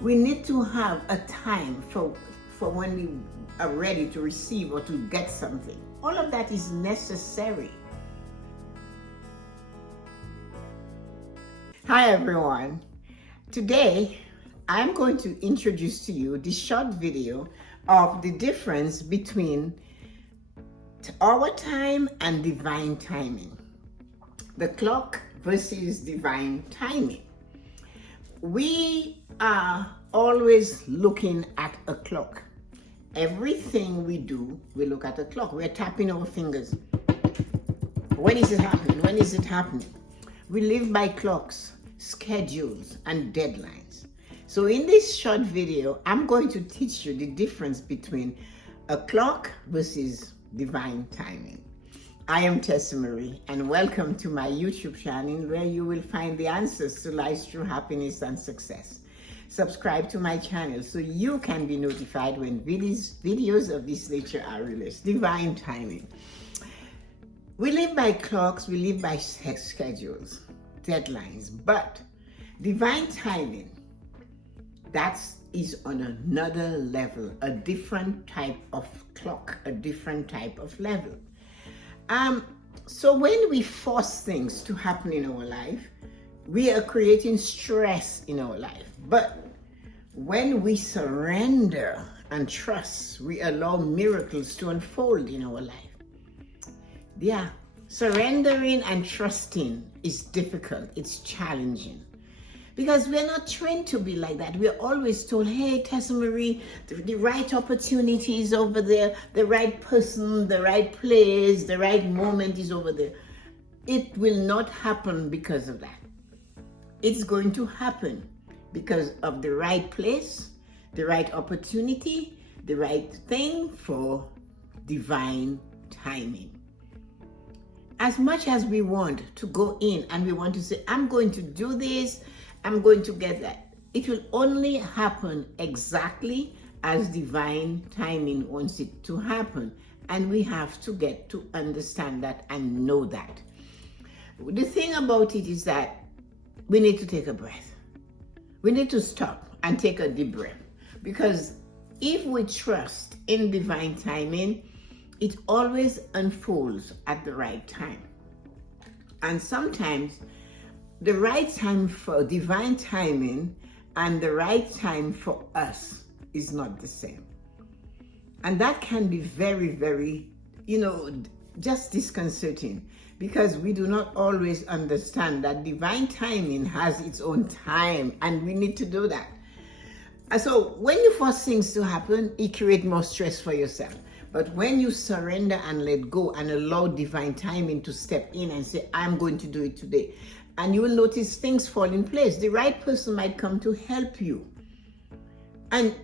We need to have a time for when we are ready to receive or to get something. All of that is necessary. Hi everyone. Today I'm going to introduce to you this short video of the difference between our time and divine timing. The clock versus divine timing. We are always looking at a clock. Everything we do, we look at a clock. We're tapping our fingers. When is it happening? When is it happening? We live by clocks, schedules, and deadlines. So in this short video, I'm going to teach you the difference between a clock versus divine timing. I am Tessa-Marie, and welcome to my YouTube channel where you will find the answers to life's true happiness and success. Subscribe to my channel so you can be notified when videos of this nature are released. Divine timing. We live by clocks, we live by schedules, deadlines, but divine timing, that is on another level, a different type of clock, a different type of level. So when we force things to happen in our life, we are creating stress in our life. But when we surrender and trust, we allow miracles to unfold in our life. Yeah, surrendering and trusting is difficult, it's challenging. Because we're not trained to be like that. We're always told, hey, Tessa-Marie, the right opportunity is over there, the right person, the right place, the right moment is over there. It will not happen because of that. It's going to happen because of the right place, the right opportunity, the right thing for divine timing. As much as we want to go in and we want to say, I'm going to do this, I'm going to get that, it will only happen exactly as divine timing wants it to happen. And we have to get to understand that and know that. The thing about it is that we need to take a breath. We need to stop and take a deep breath. Because if we trust in divine timing, it always unfolds at the right time. And sometimes the right time for divine timing and the right time for us is not the same. And that can be very, very, just disconcerting, because we do not always understand that divine timing has its own time, and we need to do that. And so when you force things to happen, it creates more stress for yourself. But when you surrender and let go and allow divine timing to step in and say, I'm going to do it today, and you will notice things fall in place. The right person might come to help you. And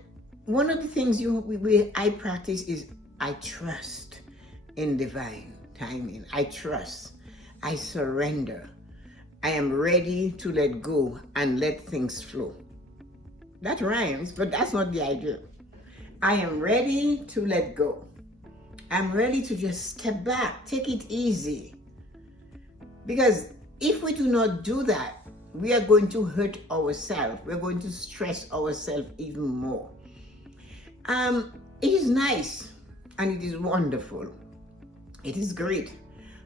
one of the things I practice is I trust in divine timing. I trust. I surrender. I am ready to let go and let things flow. That rhymes, but that's not the idea. I am ready to let go. I'm ready to just step back, take it easy. Because if we do not do that, we are going to hurt ourselves. We're going to stress ourselves even more. It is nice and it is wonderful. It is great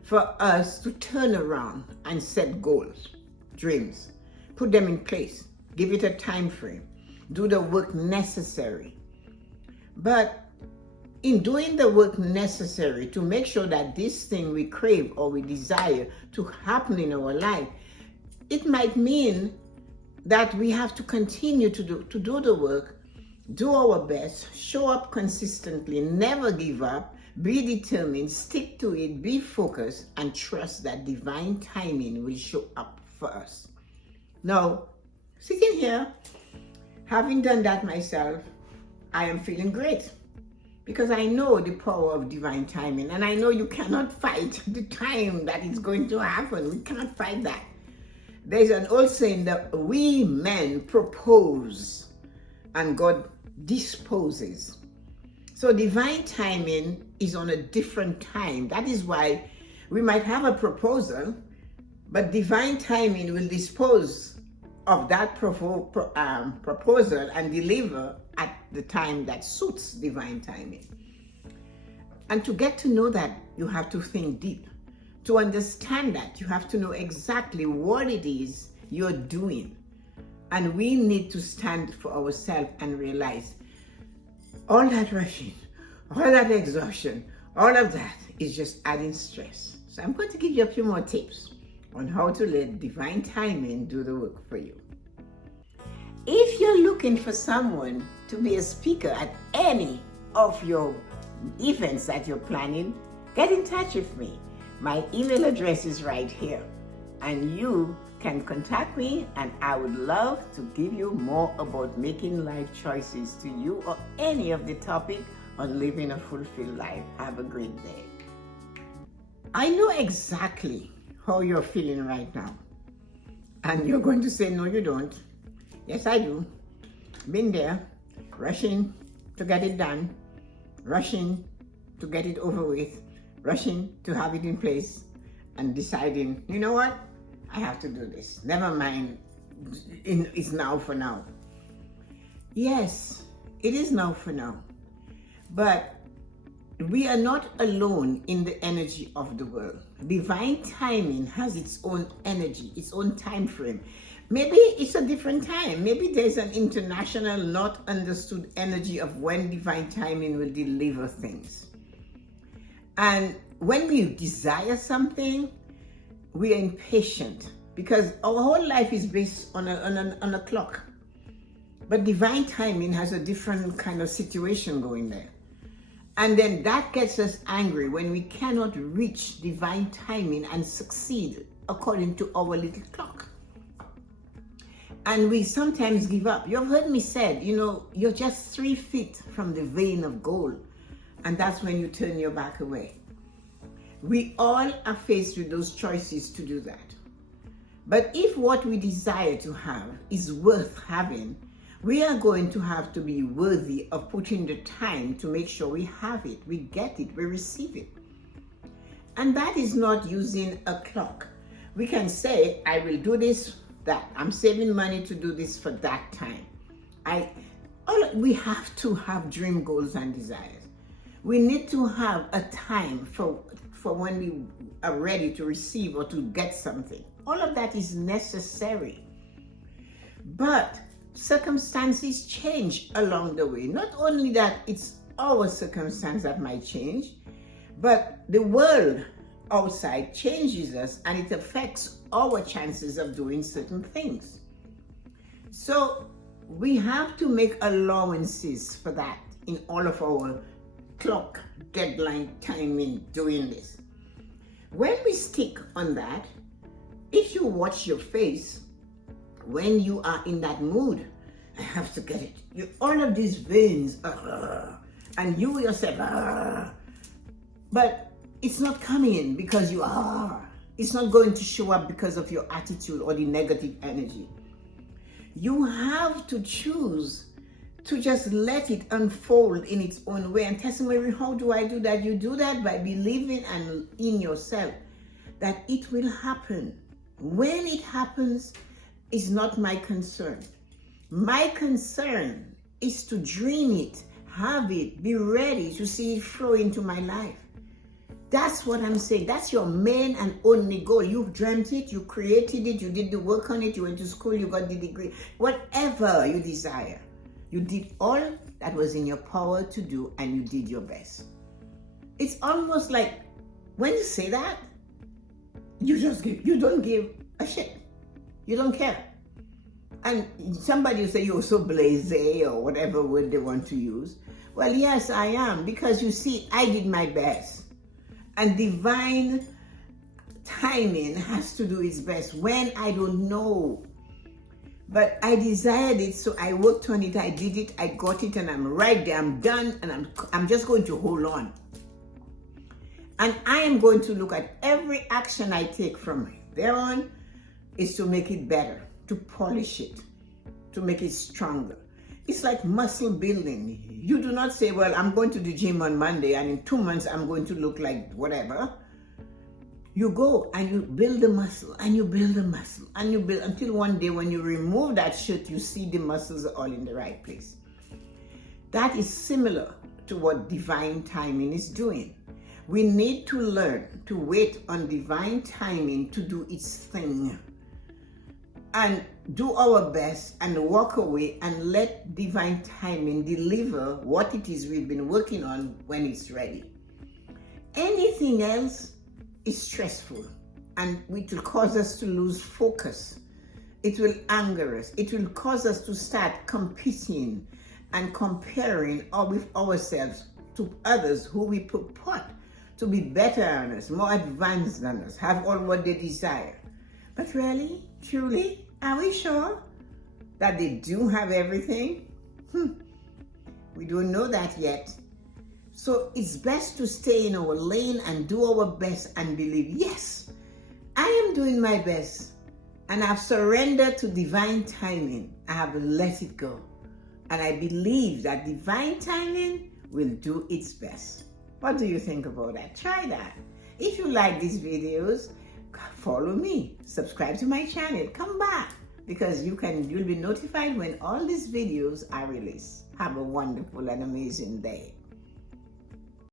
for us to turn around and set goals, dreams, put them in place, give it a time frame, do the work necessary. But in doing the work necessary to make sure that this thing we crave or we desire to happen in our life, it might mean that we have to continue to do the work, do our best, show up consistently, never give up, be determined, stick to it, be focused, and trust that divine timing will show up for us. Now, sitting here, having done that myself, I am feeling great. Because I know the power of divine timing, and I know you cannot fight the time that it's going to happen. We cannot fight that. There's an old saying that we men propose and God disposes. So divine timing is on a different time. That is why we might have a proposal, but divine timing will dispose of that proposal and deliver at the time that suits divine timing. And to get to know that, you have to think deep. To understand that, you have to know exactly what it is you're doing. And we need to stand for ourselves and realize all that rushing, all that exhaustion, all of that is just adding stress. So I'm going to give you a few more tips on how to let divine timing do the work for you. If you're looking for someone to be a speaker at any of your events that you're planning, get in touch with me. My email address is right here, and you can contact me, and I would love to give you more about making life choices to you or any of the topic on living a fulfilled life. Have a great day. I know exactly how you're feeling right now, and you're going to say, no, you don't. Yes, I do. Been there, rushing to get it done, rushing to get it over with, rushing to have it in place, and deciding, you know what? I have to do this. Never mind, it's now for now. Yes, it is now for now. But we are not alone in the energy of the world. Divine timing has its own energy, its own time frame. Maybe it's a different time. Maybe there's an international, not understood energy of when divine timing will deliver things. And when we desire something, we are impatient because our whole life is based on a clock. But divine timing has a different kind of situation going there. And then that gets us angry when we cannot reach divine timing and succeed according to our little clock. And we sometimes give up. You've heard me say, you're just 3 feet from the vein of gold. And that's when you turn your back away. We all are faced with those choices to do that. But if what we desire to have is worth having, we are going to have to be worthy of putting the time to make sure we have it, we get it, we receive it. And that is not using a clock. We can say, I will do this, that. I'm saving money to do this for that time. We have to have dream goals and desires. We need to have a time for when we are ready to receive or to get something. All of that is necessary. But circumstances change along the way. Not only that it's our circumstance that might change, but the world outside changes us and it affects our chances of doing certain things. So we have to make allowances for that in all of our clock, deadline, timing, doing this. When we stick on that, if you watch your face, when you are in that mood, I have to get it. All of these veins, and you yourself, but it's not coming in because you are. It's not going to show up because of your attitude or the negative energy. You have to choose to just let it unfold in its own way. And Tessa-Marie, how do I do that? You do that by believing and in yourself that it will happen. When it happens is not my concern. My concern is to dream it, have it, be ready to see it flow into my life. That's what I'm saying. That's your main and only goal. You dreamt it, you created it, you did the work on it, you went to school, you got the degree. Whatever you desire, you did all that was in your power to do and you did your best. It's almost like when you say that, you don't give a shit. You don't care. And somebody will say you're so blasé or whatever word they want to use. Well, yes, I am, because you see, I did my best. And divine timing has to do its best when I don't know. But I desired it, so I worked on it, I did it, I got it, and I'm right there, I'm done, and I'm just going to hold on. And I am going to look at every action I take from there on is to make it better, to polish it, to make it stronger. It's like muscle building. You do not say, well, I'm going to the gym on Monday and in 2 months I'm going to look like whatever. You go and you build the muscle and you build the muscle and you build until one day when you remove that shirt, you see the muscles are all in the right place. That is similar to what divine timing is doing. We need to learn to wait on divine timing to do its thing and do our best and walk away and let divine timing deliver what it is we've been working on when it's ready. Anything else is stressful and it will cause us to lose focus. It will anger us. It will cause us to start competing and comparing with ourselves to others who we purport to be better than us, more advanced than us, have all what they desire. But really, truly, are we sure that they do have everything? We don't know that yet. So it's best to stay in our lane and do our best and believe, yes, I am doing my best and I've surrendered to divine timing. I have let it go. And I believe that divine timing will do its best. What do you think about that? Try that. If you like these videos, follow me, subscribe to my channel, come back because you'll be notified when all these videos are released. Have a wonderful and amazing day.